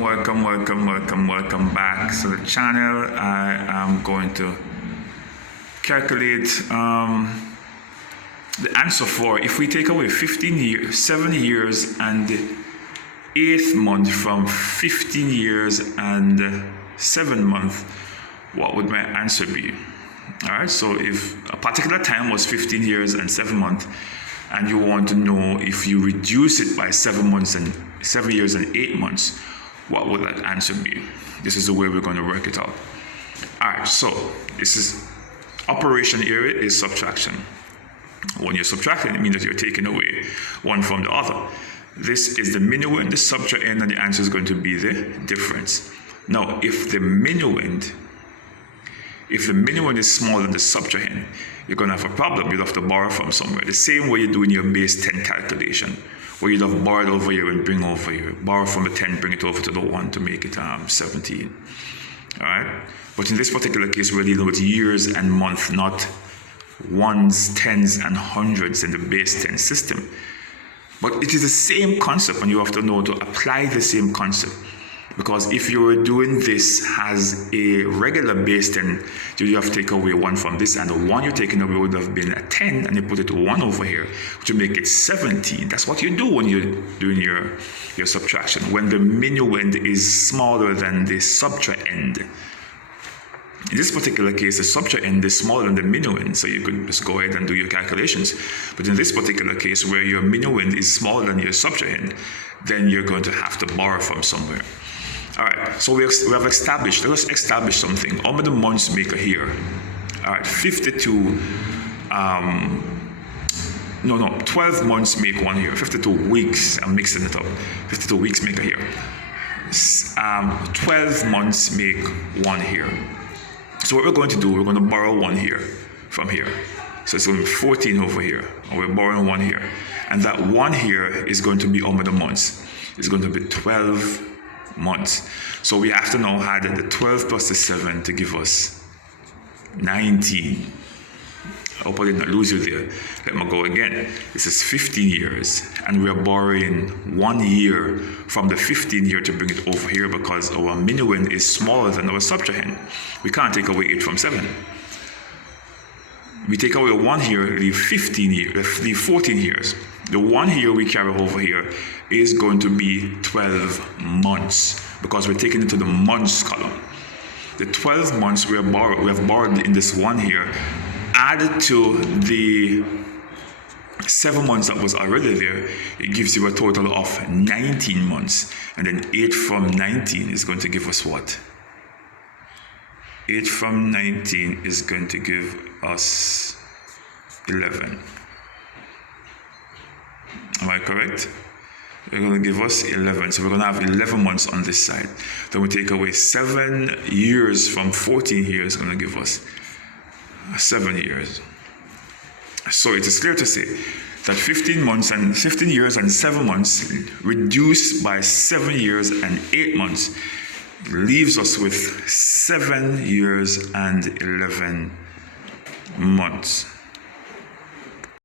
welcome back to the channel. I am going to calculate the answer for, if we take away 7 years and 8th month from 15 years and 7 months, what would my answer be? All right, so if a particular time was 15 years and 7 months, and you want to know if you reduce it by 7 years and 8 months, what would that answer be? This is the way we're going to work it out. All right, so this is operation area is subtraction. When you're subtracting, it means that you're taking away one from the other. This is the minuend, the subtrahend, and the answer is going to be the difference. Now, if the minuend is smaller than the subtrahend, you're going to have a problem. You'd have to borrow from somewhere. The same way you do in your base 10 calculation, where you'd have borrowed over here and bring over here. Borrow from the 10, bring it over to the 1 to make it 17. All right? But in this particular case, we're dealing with years and months, not ones, tens, and hundreds in the base 10 system. But it is the same concept, and you have to know to apply the same concept. Because if you were doing this as a regular base 10, you have to take away 1 from this, and the 1 you're taking away would have been a 10, and you put it 1 over here to make it 17. That's what you do when you're doing your subtraction, when the minuend is smaller than the subtrahend. In this particular case, the subtrahend is smaller than the minuend, so you could just go ahead and do your calculations. But in this particular case, where your minuend is smaller than your subtrahend, then you're going to have to borrow from somewhere. All right, so we have established, let us establish something. How many months make a year? All right, 12 months make 1 year. 52 weeks, I'm mixing it up. 52 weeks make a year. 12 months make 1 year. So what we're going to do, we're going to borrow 1 here from here. So it's going to be 14 over here, and we're borrowing 1 here. And that 1 here is going to be how many months? It's going to be 12 months. So we have to now add the 12 plus the 7 to give us 19. I hope I did not lose you there. Let me go again. This is 15 years, and we're borrowing 1 year from the 15 year to bring it over here because our minuend is smaller than our subtrahend. We can't take away 8 from 7. We take away 1 here, leave 14 years. The 1 here we carry over here is going to be 12 months because we're taking it to the months column. The 12 months we have borrowed in this 1 here, added to the 7 months that was already there, it gives you a total of 19 months. And then 8 from 19 is going to give us what? 8 from 19 is going to give us 11. Am I correct? They're going to give us 11. So we're going to have 11 months on this side. Then we take away 7 years from 14 here is going to give us 7 years. So it is clear to say that 15 years and 7 months reduced by 7 years and 8 months leaves us with 7 years and 11 months.